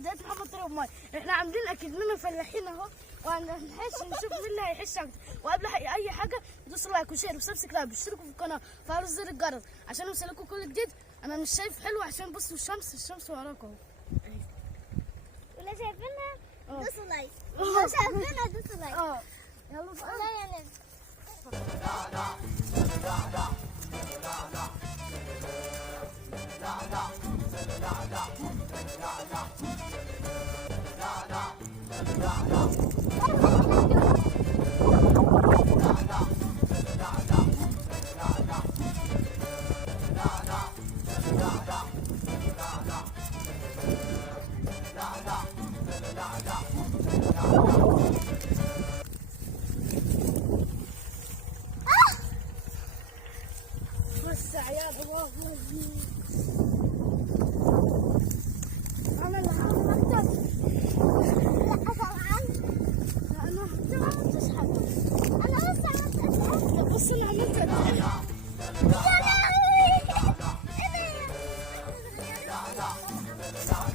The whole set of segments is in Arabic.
عدات محمد طارق ماي. احنا عاملين اكننا فلاحين اهو، وهنحس نشوف مين اللي هيحس اكتر. وقبل اي حاجه دوسوا لايك وشير وسبسكرايب واشتركوا في القناه وفعلوا زر الجرس عشان يوصلكوا كل جديد. انا مش شايف حلو عشان بصوا الشمس وراكم اهو. ولا شايفينها دوسوا لايك، لو شايفينها دوسوا لايك. يلا بقى. والله يا نبي. بس يا عيال الله انا اللي هعمل اكتر. لا طبعا انا عملتش حاجه. انا بس عملت اشياء. بص انا عملت قد ايه. يا لهوي ايه ده؟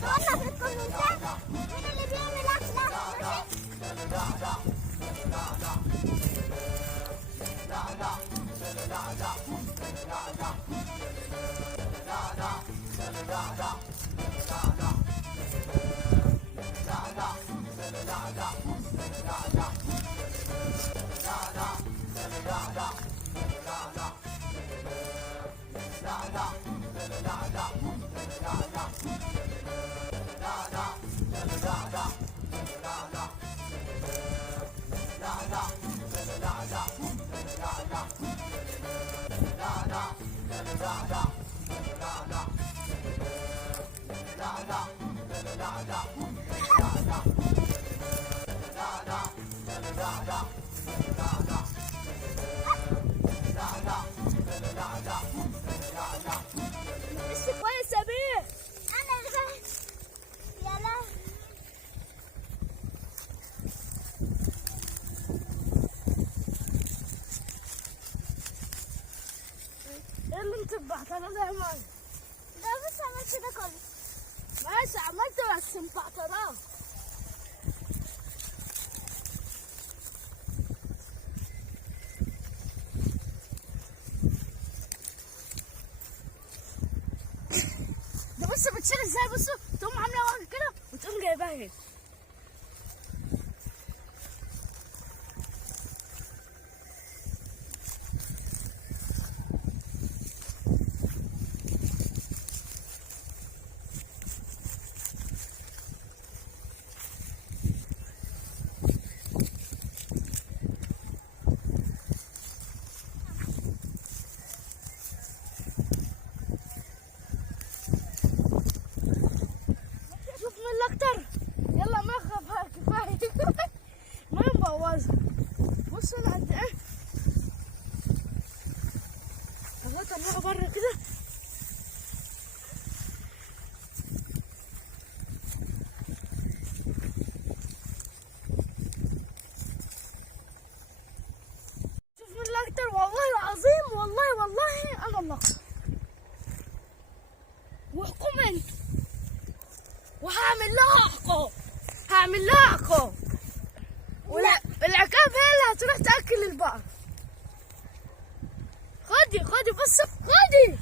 قلنا في الكومنتات مين اللي بيعمل اكله ماشي؟ بس كويس يا بيه. انا اللي يا لهوي ايه اللي انت مبعتره ده يا مان؟ ده بس عملت كده كله. ماشي عملت بس مبعتراه. ده بص بتشيل ازاي. بصوا تقوم عامله واحده كده وتقوم جايباها هنا. شوف مين الاكتر. يلا ما اخاف كفايه. ما مبوظه. بصوا انا قد ايه. والله طلعوا بره كده. شوف مين الاكتر. والله العظيم والله انا الاكتر. واحكم انت. وهعمل لها عقاب. ولا العقاب هي اللي هتروح تاكل البقر. خدي بص خدي.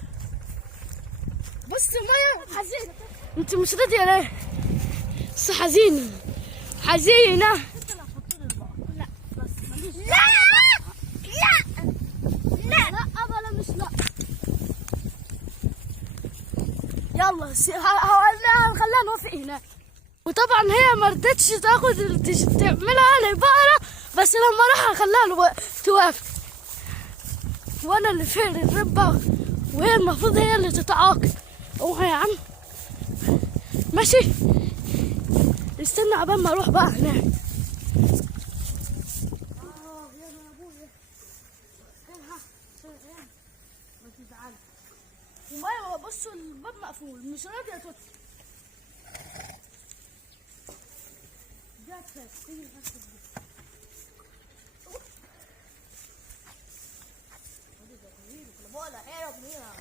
بص ميه حزينه. انت مش راضيه ليه؟ بس حزينه. لا بس ماليش. لا لا بلا مش لا. يلا هنخليها نوافق هناك. وطبعا هي ما رضتش تعملها للبقرة، بس لما راح اخليها توافق. وانا اللي فين الربة، وهي المفروض هي اللي تتعاقب. اوه يا عم ماشي. استنى عبال ما اروح بقى هناك. وما بصوا الباب مقفول مش راضية تدخل. جات تيجي bola, era minha.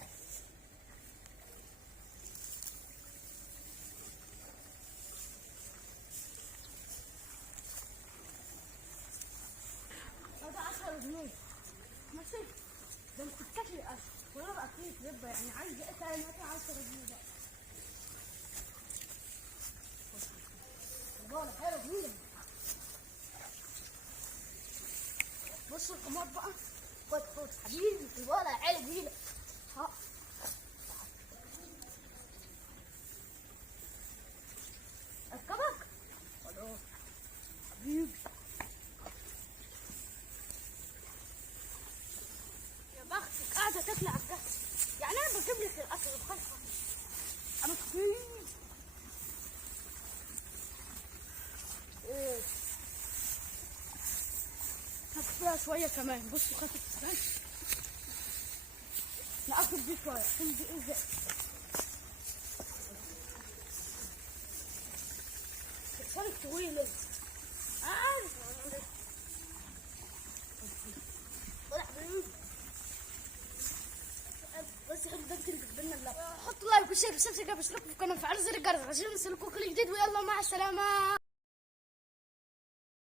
هناك بقى. خد حبيبي الولا عيل جيلة. ها اركبك خلاص حبيبي. يا بختك قاعدة تاكلي على الجهاز. يعني انا بجيب لك الاكل وخلص انا كفيل. ايه هاخد فيها شوية كمان. بصوا خدت كمان ناكل دي شوية عشان دي ايه لسانك طويل انت. عارف طلع حبيبي. بس يحب ده اللي بتقبلنا اللعبة. حطوا لايك وشير وسبسكرايب واشتركوا في القناة وفعلوا زر الجرس عشان يوصلكوا كل جديد. ويلا مع السلامة.